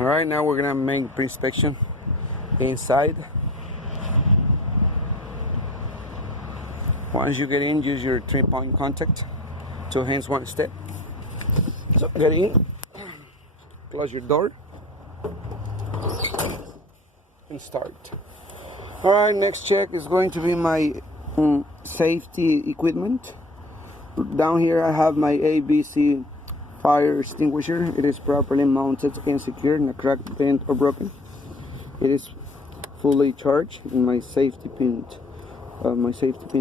Alright, now we're gonna make pre-inspection inside. Once you get in, use your 3-point contact. 2 hands, 1 step. So get in, close your door, and start. Alright, next check is going to be my safety equipment. Down here I have my ABC fire extinguisher. It is properly mounted and secured, not cracked, bent, or broken. It is fully charged, and my safety pin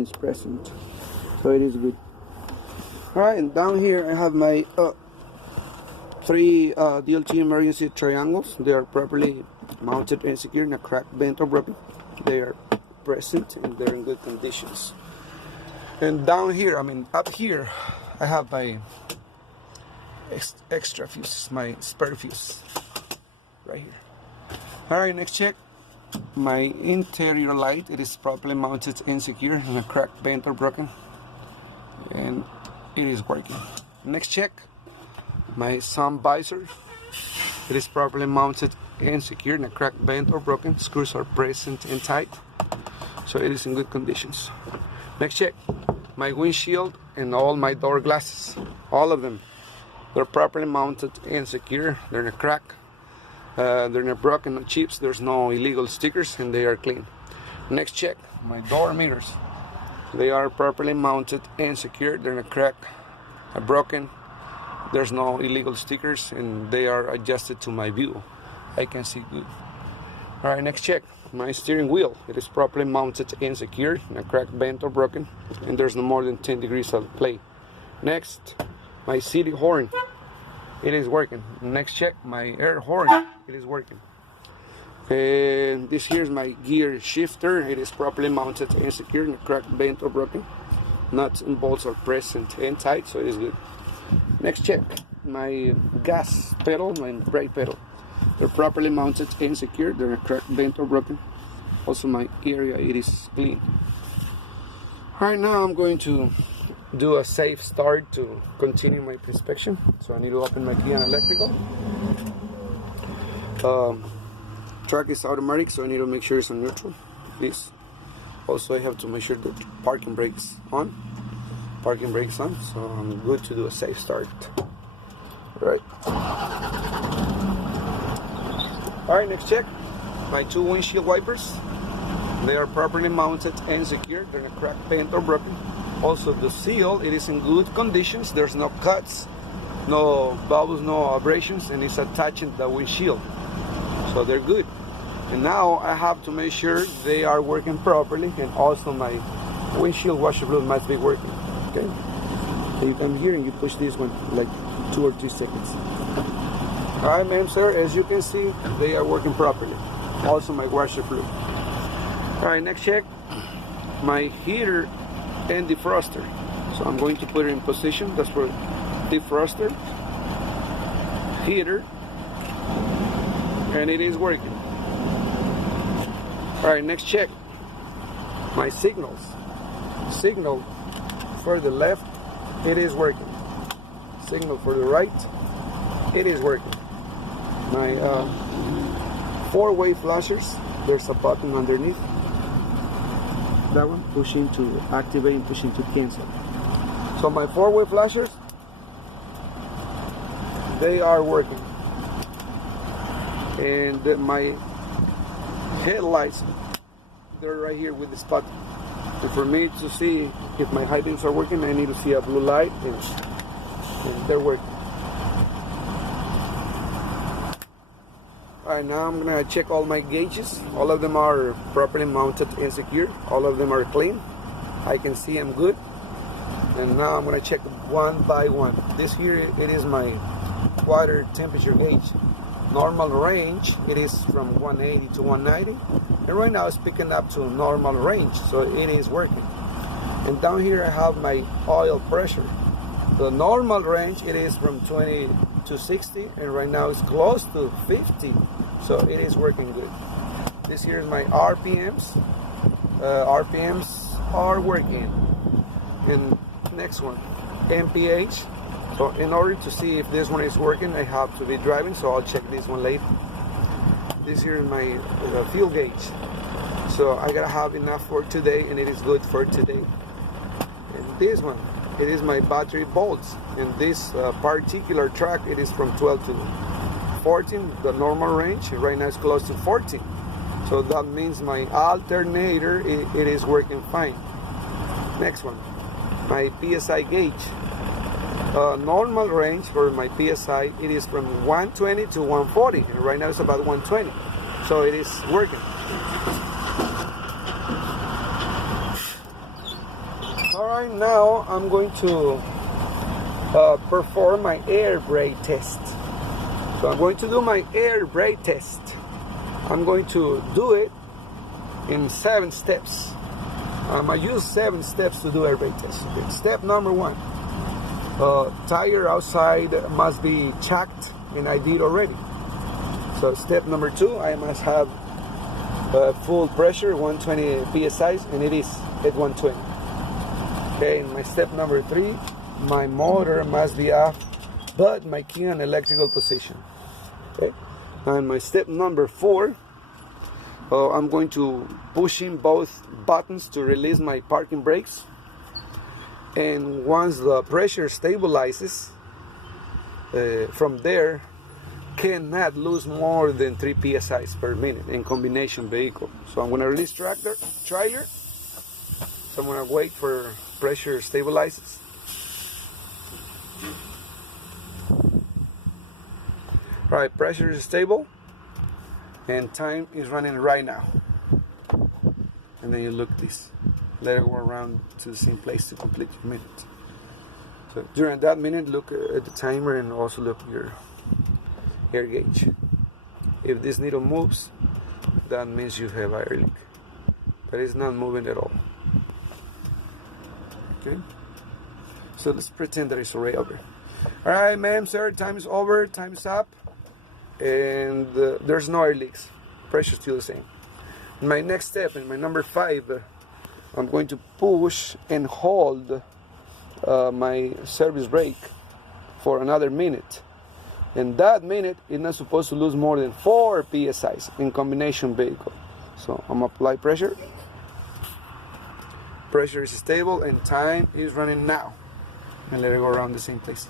is present, so it is good. Alright, and down here I have my 3 DLT emergency triangles. They are properly mounted and secured, not cracked, bent, or broken. They are present and they're in good conditions. And down here, up here, I have my extra fuse, my spare fuse, right here. Alright, next check. My interior light, it is properly mounted and secure, not cracked, bent, or broken, and it is working. Next check. My sun visor, it is properly mounted and secured, not cracked, bent, or broken. Screws are present and tight, so it is in good conditions. Next check. My windshield and all my door glasses, all of them, they're properly mounted and secure. They're not cracked, they're not broken, no chips, there's no illegal stickers, and they are clean. Next check. My door mirrors, they are properly mounted and secured. They're not cracked, broken, there's no illegal stickers, and they are adjusted to my view. I can see good. Alright, next check. My steering wheel, it is properly mounted and secured, not cracked, bent, or broken, and there's no more than 10 degrees of play. Next, my CD horn, it is working. Next check. My air horn, it is working. And this here is my gear shifter. It is properly mounted and secured, not cracked, bent, or broken. Nuts and bolts are present and tight, so it is good. Next check. My gas pedal, my brake pedal, they're properly mounted and secured. They're not cracked, bent, or broken. Also, my area, it is clean. Alright, now I'm going to do a safe start to continue my inspection. So I need to open my key on electrical. Truck is automatic, so I need to make sure it's on neutral. This. Also, I have to make sure the parking brakes on. Parking brakes on, so I'm good to do a safe start. Alright. Alright, next check. My 2 windshield wipers. They are properly mounted and secured. They're not cracked, bent, or broken. Also, the seal, it is in good conditions. There's no cuts, no bubbles, no abrasions, and it's attaching the windshield, so they're good. And now I have to make sure they are working properly, and also my windshield washer fluid must be working. Okay, so you come here and you push this one like 2 or 3 seconds. All right, ma'am, sir, as you can see, they are working properly. Also, my washer fluid. All right, next check. My heater and defroster, so I'm going to put it in position. That's for defroster, heater, and it is working. Alright, next check. My signals. Signal for the left, it is working. Signal for the right, it is working. My 4-way flashers, there's a button underneath. That one, pushing to activate and pushing to cancel. So my 4-way flashers, they are working. And my headlights, they're right here with this button. And for me to see if my high beams are working, I need to see a blue light, and they're working. Alright, now I'm gonna check all my gauges. All of them are properly mounted and secure. All of them are clean. I can see them good. And now I'm gonna check one by one. This here, it is my water temperature gauge. Normal range, it is from 180 to 190. And right now it's picking up to normal range, so it is working. And down here I have my oil pressure. The normal range, it is from 20 to 60, and right now it's close to 50, so it is working good. This here is my RPMs. RPMs are working. And next one, MPH, So in order to see if this one is working, I have to be driving, so I'll check this one later. This here is my fuel gauge. So I gotta have enough for today, and it is good for today. And this one, it is my battery volts. And this particular track, it is from 12 to 14, the normal range. Right now it's close to 14. So that means my alternator, it is working fine. Next one, my PSI gauge. Normal range for my PSI, it is from 120 to 140, and right now it's about 120, so it is working. Alright, now I'm going to perform my air brake test. So I'm going to do my air brake test. I'm going to do it in 7 steps. I use 7 steps to do air brake test. Okay. Step number 1. Tire outside must be checked, and I did already. So step number 2, I must have full pressure, 120 psi, and it is at 120. Okay, and my step number 3, my motor must be off, but my key on electrical position. Okay, and my step number 4, I'm going to push in both buttons to release my parking brakes. And once the pressure stabilizes, from there, cannot lose more than 3 psi per minute in combination vehicle. So I'm going to release trailer. So I'm going to wait for pressure stabilizes. All right, pressure is stable, and time is running right now. And then you look at this. Let it go around to the same place to complete your minute. So during that minute, look at the timer and also look at your air gauge. If this needle moves, that means you have air leak. But it's not moving at all. Okay? So let's pretend that it's already over. Alright, ma'am, sir, time is over, time is up. And there's no air leaks. Pressure's still the same. In my next step, in my number 5, I'm going to push and hold my service brake for another minute. And that minute is not supposed to lose more than 4 psi in combination vehicle. So I'm apply pressure. Pressure is stable and time is running now. And let it go around the same place.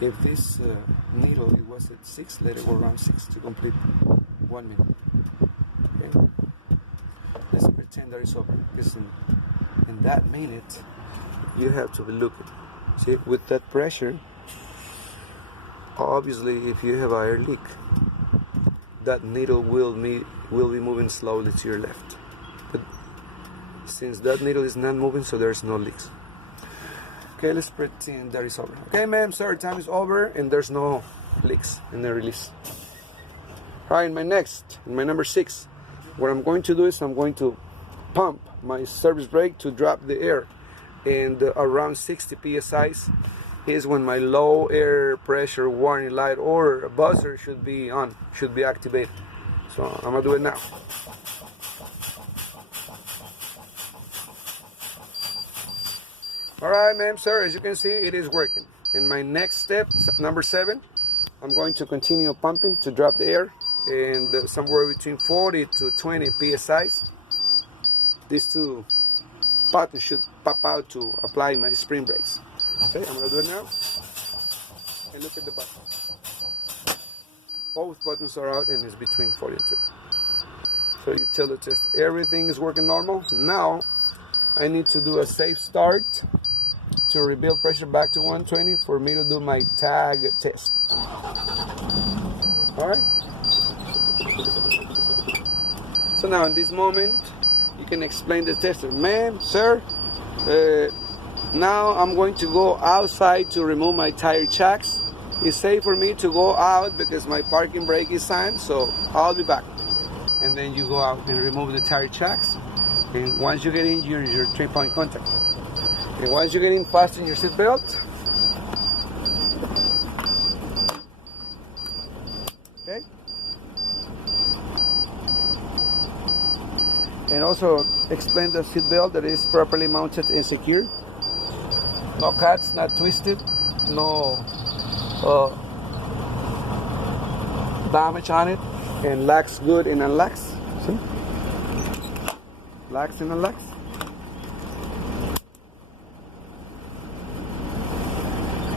If this needle it was at 6, let it go around 6 to complete 1 minute. Okay. Let's pretend that it's open, because in that minute you have to be looking. See, with that pressure, obviously if you have an air leak, that needle will be moving slowly to your left. But since that needle is not moving, so there's no leaks. Okay, let's pretend that is over. Okay, ma'am, sir, time is over and there's no leaks in the release. Alright, in my number 6, what I'm going to do is I'm going to pump my service brake to drop the air. And around 60 psi is when my low air pressure warning light or buzzer should be on, should be activated. So I'm gonna do it now. Alright, ma'am, sir, as you can see, it is working. In my next step, number 7, I'm going to continue pumping to drop the air, and somewhere between 40 to 20 psi. These 2 buttons should pop out to apply my spring brakes. Okay, I'm going to do it now. And look at the button. Both buttons are out and it's between 40 and 20. So you tell the test everything is working normal. Now I need to do a safe start to rebuild pressure back to 120 for me to do my tag test. Alright? So now in this moment, you can explain the tester. Ma'am, sir, now I'm going to go outside to remove my tire checks. It's safe for me to go out because my parking brake is on, so I'll be back. And then you go out and remove the tire checks. And once you get in, use your 3-point contact. And once you get in, fasten your seat belt. Okay? And also explain the seat belt that is properly mounted and secure. No cuts, not twisted, no damage on it, and locks good and unlocks. See? Locks and unlocks.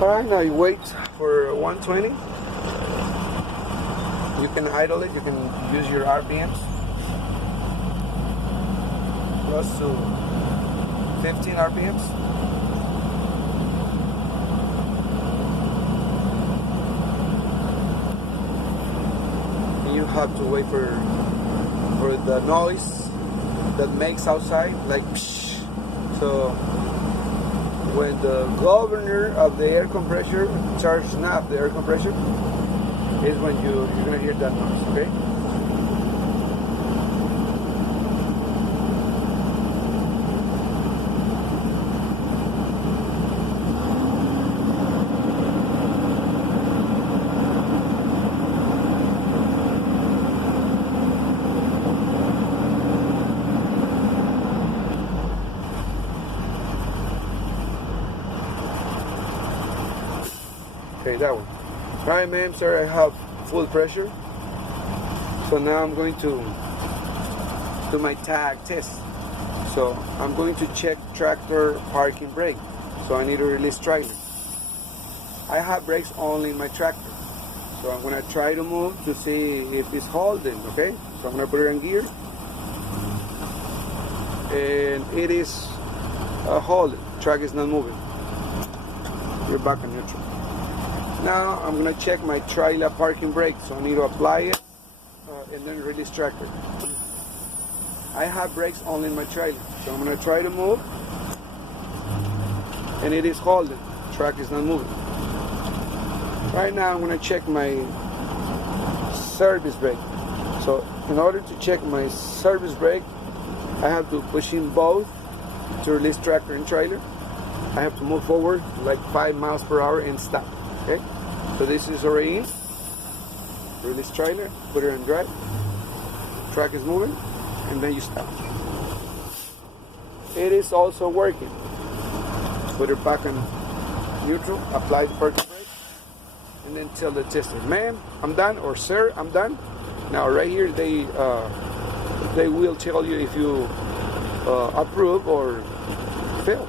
Alright, now you wait for 120. You can idle it, you can use your RPMs. Close to 15 RPMs. And you have to wait for the noise that makes outside, like psh. So when the governor of the air compressor starts to snap the air compressor, is when you're gonna hear that noise, okay? Okay, that one. Alright, ma'am, sir, I have full pressure. So now I'm going to do my tag test. So I'm going to check tractor parking brake. So I need to release trailer. I have brakes only in my tractor. So I'm going to try to move to see if it's holding, okay? So I'm going to put it in gear. And it is holding. Track is not moving. You're back on neutral. Now I'm going to check my trailer parking brake, so I need to apply it and then release tractor. I have brakes only in my trailer, so I'm going to try to move, and it is holding. Track is not moving. Right now I'm going to check my service brake. So in order to check my service brake, I have to push in both to release tractor and trailer. I have to move forward like 5 miles per hour and stop. Okay, so this is already in. Release trailer, put it in drive. Track is moving, and then you stop. It is also working. Put it back on neutral, apply the parking brake, and then tell the tester, ma'am, I'm done, or sir, I'm done. Now right here they will tell you if you approve or fail.